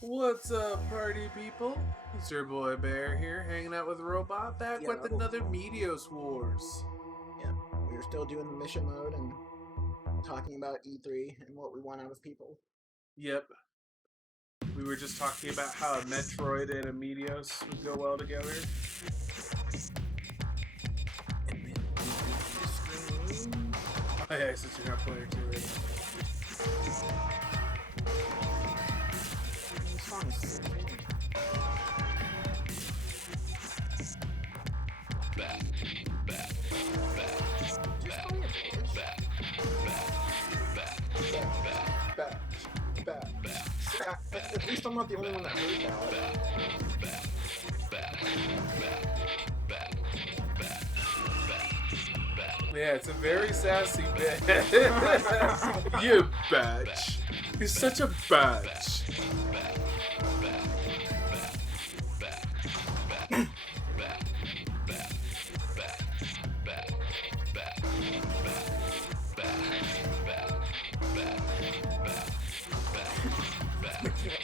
What's up, party people? It's your boy Bear here, hanging out with Robot, back with Yo. another Meteos Wars. Yeah, we are still doing the mission mode and talking about E3 and what we want out of people. Yep. We were just talking about how a Metroid and a Meteos would go well together. Oh yeah, since you're not playing too right This song is sick. Just call me a bitch. At least I'm not the only one that heard that. Yeah, it's a very sassy bit. You bitch. You're such a bitch.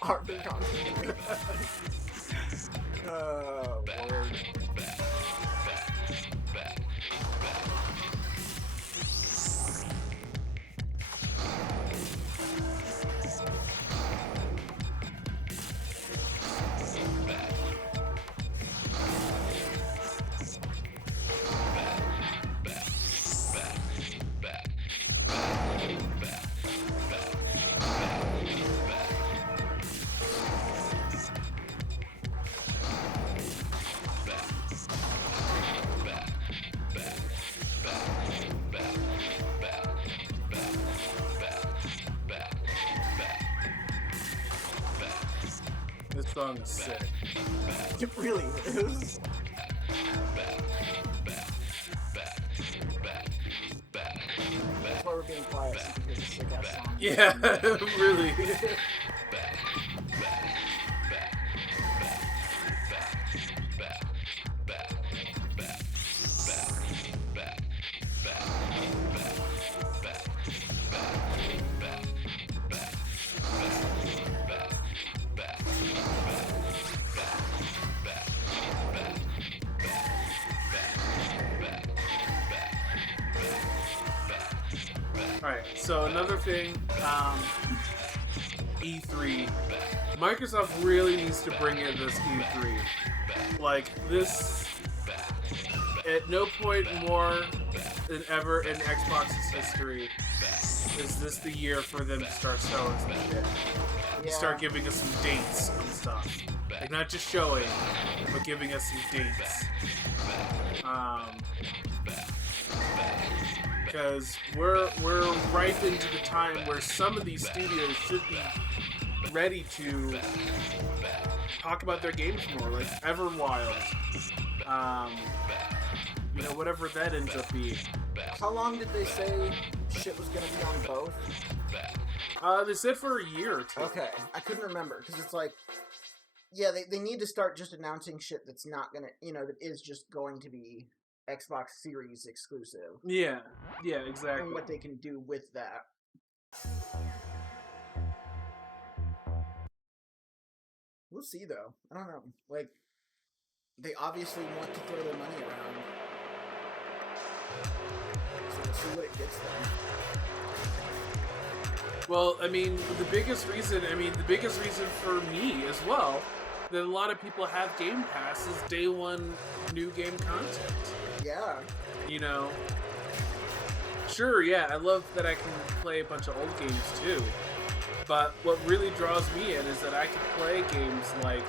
Heartbeat constantly. Oh, Lord. This song is sick. It really is. That's why we're being quiet, so you can hear the sick ass song. Yeah, really. Alright, so another thing, E3. Microsoft really needs to bring in this E3. Like, this, at no point more than ever in Xbox's history is this the year for them to start showing some shit. Yeah. Start giving us some dates and stuff. Like, not just showing, but giving us some dates. Because we're right into the time where some of these studios should be ready to talk about their games more, like Everwild, whatever that ends up being. How long did they say shit was gonna be on both? They said for a year or two. Okay, I couldn't remember because it's like, yeah, they need to start just announcing shit that's not gonna, that is just going to be Xbox Series exclusive. Yeah, exactly. And what they can do with that. We'll see though. I don't know. Like, they obviously want to throw their money around. So we'll see what it gets them. Well, I mean, the biggest reason for me as well, that a lot of people have Game Pass is day one new game content. Yeah. Sure, yeah, I love that I can play a bunch of old games too. But what really draws me in is that I can play games like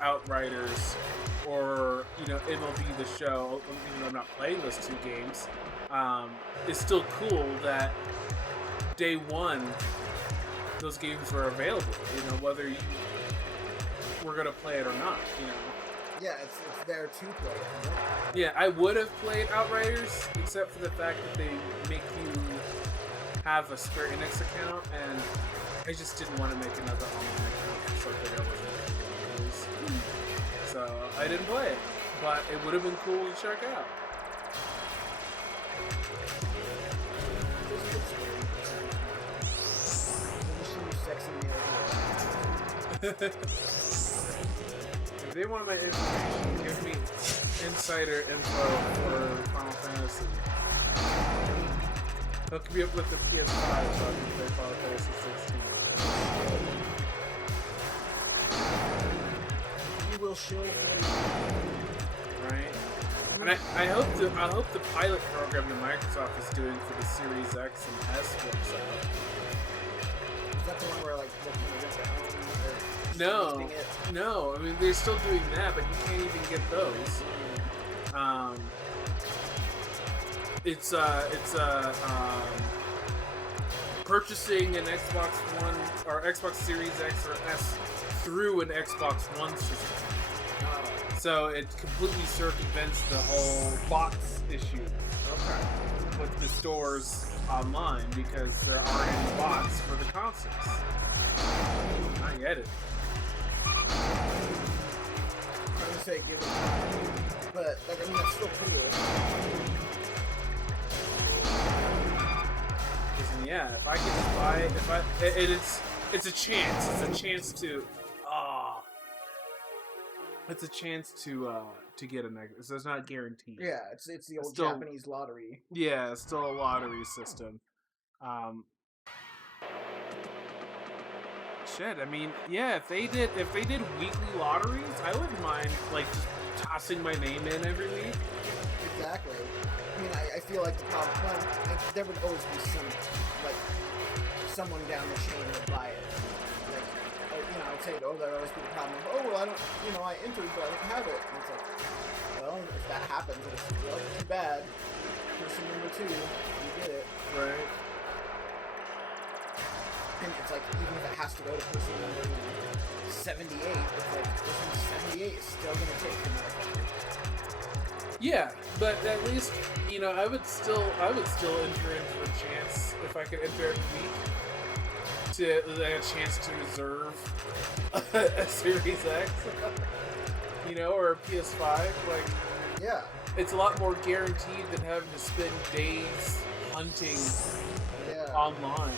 Outriders or, MLB The Show, even though I'm not playing those two games. It's still cool that day one, those games are available, whether we're going to play it or not, Yeah, it's there to play. Yeah, I would have played Outriders, except for the fact that they make you have a Square Enix account, and I just didn't want to make another online account for something I wasn't going to use. So I didn't play it, but it would have been cool to check out. If they want my information, give me insider info for Final Fantasy. Hook me up with the PS5 so I can play Final Fantasy 16. You will show Right? And I hope the pilot program that Microsoft is doing for the Series X and S works out. Is that the one where like they're kind of rip it No. I mean, they're still doing that, but you can't even get those. It's purchasing an Xbox One or Xbox Series X or S through an Xbox One system. So it completely circumvents the whole box issue with the stores online because there aren't any bots for the consoles. I get it. I'm trying to say give it time, but like I mean that's still cool. Listen, yeah, if I could just buy, it's a chance. It's a chance to, it's a chance to get a negative. So it's not guaranteed. Yeah, it's the old Japanese lottery. Yeah, it's still a lottery system. Shit, I mean, yeah, if they did weekly lotteries, I wouldn't mind like just tossing my name in every week. Exactly. I mean, I feel like the problem, like, there would always be someone down the chain would buy it. Like, you know, I'd say, there would always be the problem of, well, I don't, I entered, but I don't have it. And it's like, well, if that happens, it's well, too bad. Person number 2, you get it. Right. And it's like, even if it has to go to person number 78, it's like, person 78 is still going to take him. Yeah, but at least, I would still enter in for a chance if I could enter every week to a chance to reserve a Series X, or a PS5. Like, yeah, it's a lot more guaranteed than having to spend days hunting online.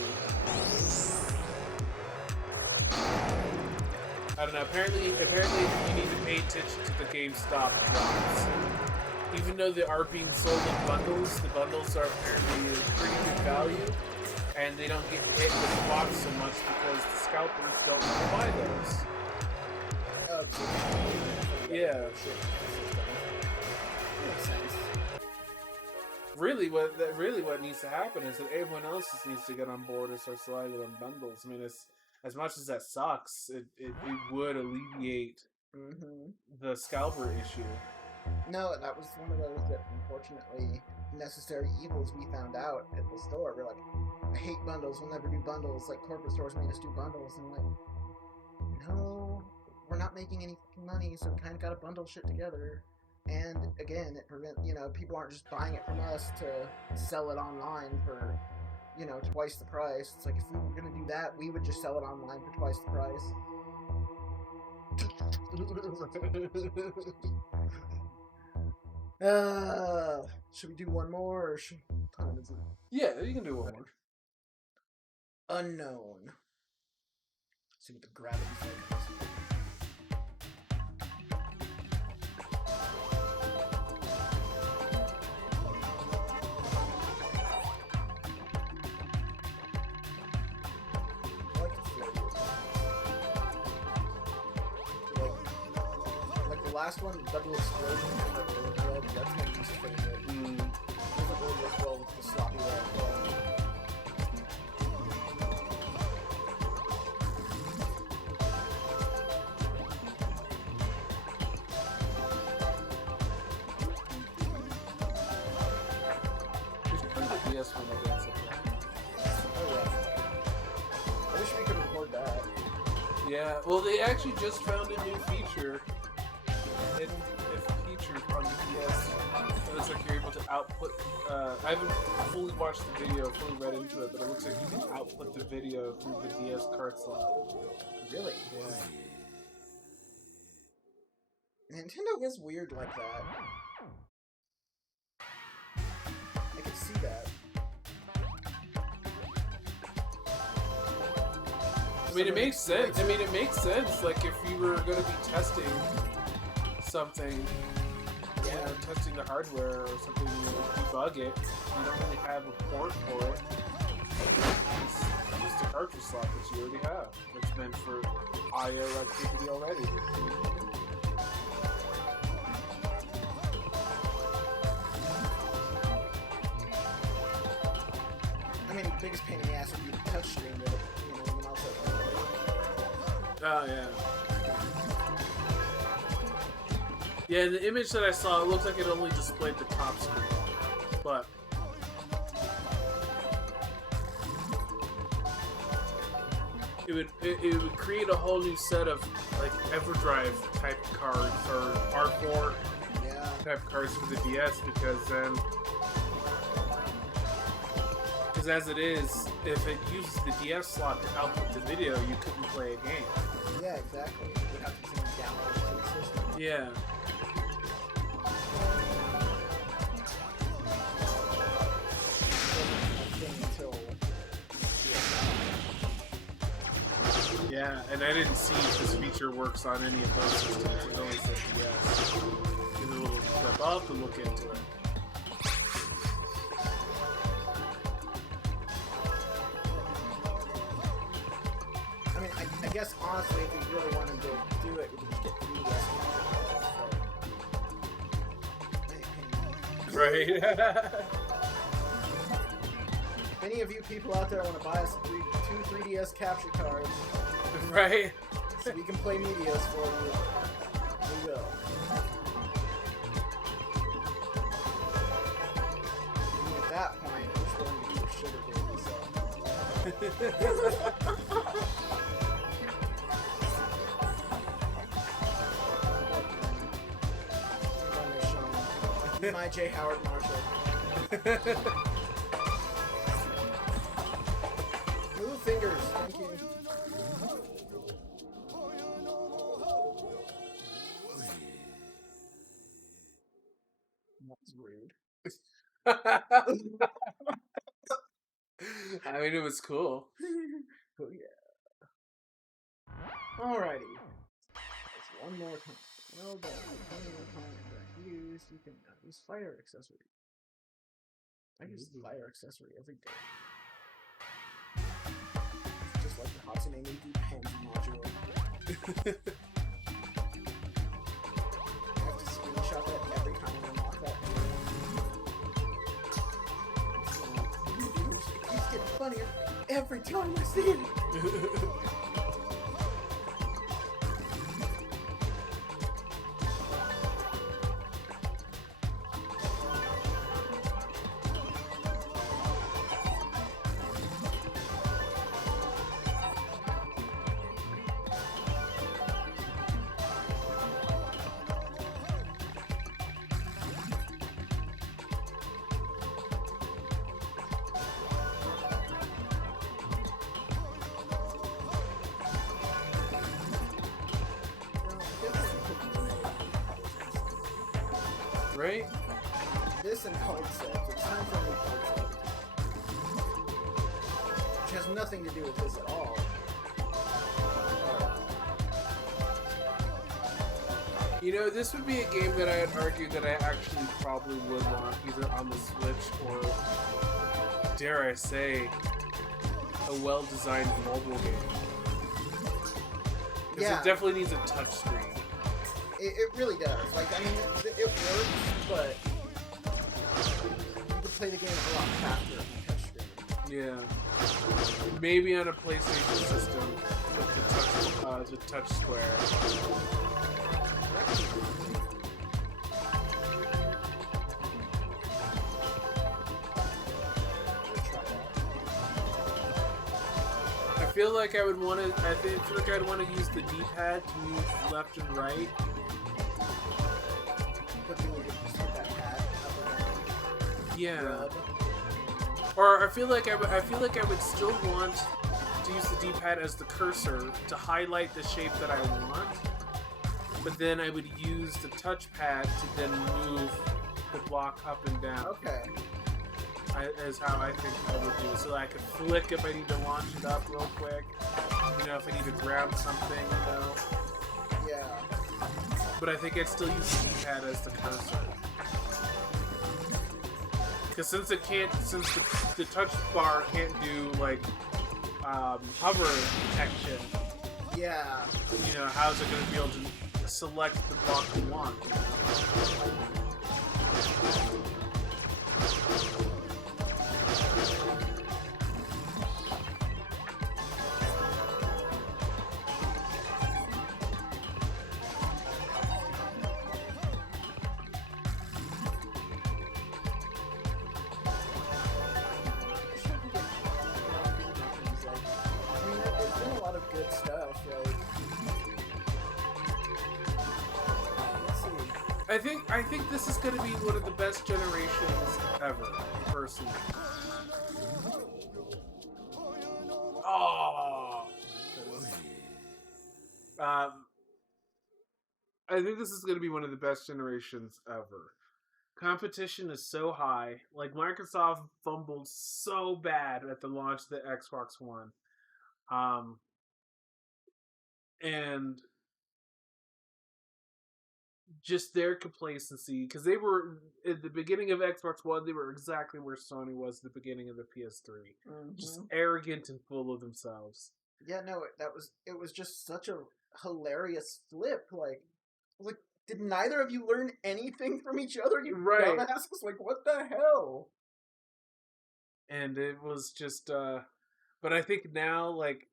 I don't know. Apparently, you need to pay attention to the GameStop drops. Even though they are being sold in bundles, the bundles are apparently a pretty good value, and they don't get hit with the box so much because the scalpers don't want to buy those. Yeah. Makes sense. Really, what needs to happen is that everyone else just needs to get on board and start selling them bundles. I mean, as much as that sucks, it would alleviate the scalper issue. No, that was one of those that, unfortunately, necessary evils we found out at the store. We're like, I hate bundles, we'll never do bundles. Like, corporate stores made us do bundles. And I'm like, no, we're not making any money, so we kind of got to bundle shit together. And, again, it prevents, people aren't just buying it from us to sell it online for, twice the price. It's like, if we were going to do that, we would just sell it online for twice the price. Should we do one more, or what time is it? Yeah, you can do one more. Unknown. Let's see what the gravity thing is. I like the flavor. Like the last one, double explosion. That's my least favorite. Doesn't really work well with the sloppy red. We should play the DS one again sometime. Oh yeah. I wish we could record that. Yeah, well, they actually just found a new feature. Hidden feature on the DS. It looks like you're able to output. I haven't fully watched the video, fully read into it, but it looks like you can output the video through the DS card slot. Really? Yeah. Nintendo is weird like that. I could see that. I mean, it makes sense. I mean, it makes sense. Like, if you were going to be testing something, you know, testing the hardware or something, you know, debug it, you don't really have a port for it. Use the cartridge slot that you already have. That's meant for I/O activity already. I mean, the biggest pain in the ass would be the touchscreen that, you know, when else Oh, yeah. Yeah, in the image that I saw, it looked like it only displayed the top screen. But it would create a whole new set of like EverDrive type cards or R4 type cards for the DS, because as it is, if it uses the DS slot to output the video, you couldn't play a game. Yeah, exactly. You'd have to send it download to the system. Yeah. Yeah, and I didn't see if this feature works on any of those systems. It only said yes. Give it a little step up and look into it. I mean, I guess honestly, if you really wanted to do it, we could just get 3DS. Right. If any of you people out there want to buy us two 3DS capture cards, right? So we can play Meteos for you, we will. And at that point, we're just willing to be your sugar baby, so. Be my J. Howard Marshall. Move fingers, thank you. That's rude. I mean, it was cool. Oh yeah. Alrighty. It's one more time. Well done. One more time. You can use fire accessory. I use the fire accessory every day. It's just like the Hatsune Miku pens module. I have to screenshot that every time I unlock that. It keeps getting funnier every time I see it. Right? This and card sets. It's time for a new card set. Which has nothing to do with this at all. You know, this would be a game that I'd argue that I actually probably would want either on the Switch or, dare I say, a well-designed mobile game. Because it definitely needs a touchscreen. It really does. Like, I mean, it works, but you can play the game a lot faster on touchscreen. Yeah. Maybe on a PlayStation system with the touch square. I feel like I would want to. I feel like I'd want to use the D-pad to move left and right. Yeah. Or I feel like I would still want to use the D-pad as the cursor to highlight the shape that I want, but then I would use the touchpad to then move the block up and down. Okay. Is how I think I would do it. So I could flick if I need to launch it up real quick. if I need to grab something. Yeah. But I think I'd still use the D-pad as the cursor. Because since the touch bar can't do like hover detection, Yeah. how's it going to be able to select the block you want? There's been a lot of good stuff. Like, let's see. I think this is going to be one of the best generations ever, personally. Oh, I think this is going to be one of the best generations ever. Competition is so high. Like Microsoft fumbled so bad at the launch of the Xbox One, and just their complacency, because they were at the beginning of Xbox One, they were exactly where Sony was at the beginning of the PS3, just arrogant and full of themselves. Yeah, no, it was just such a hilarious flip. Like, did neither of you learn anything from each other? You Right. dumbasses! Like, what the hell? And it was just, but I think now, like,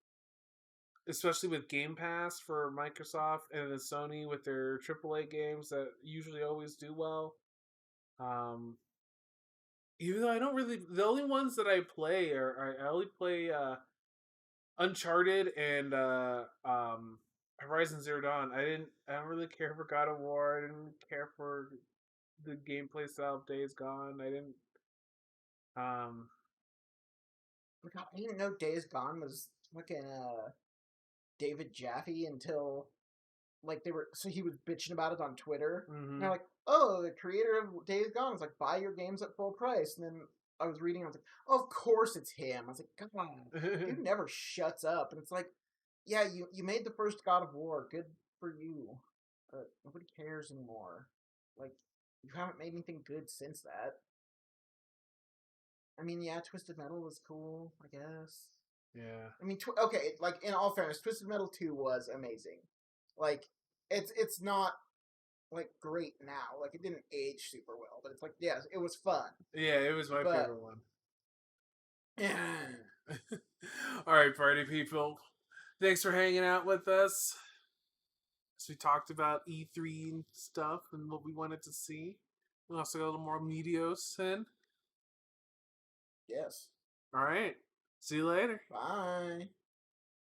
especially with Game Pass for Microsoft and then Sony with their AAA games that usually always do well. Even though I don't really, the only ones that I play I only play Uncharted and Horizon Zero Dawn. I don't really care for God of War. I didn't care for the gameplay style of Days Gone. I didn't. Um, God, I didn't know Days Gone was fucking David Jaffe until like he was bitching about it on Twitter. And they're mm-hmm. like, oh, the creator of Days Gone is like, buy your games at full price. And then I was reading, I was like, oh, of course it's him. I was like, come on, dude never shuts up. And it's like, yeah, you made the first God of War, good for you. Nobody cares anymore. Like, you haven't made anything good since that. I mean, yeah, Twisted Metal was cool, I guess. Yeah. I mean, okay, like in all fairness, Twisted Metal 2 was amazing. Like, it's not like great now. Like, it didn't age super well, but it's like, yes, it was fun. Yeah, it was my But favorite one. All right, party people. Thanks for hanging out with us. So we talked about E3 and stuff and what we wanted to see. We also got a little more Meteos in. yes, All right. See you later. bye.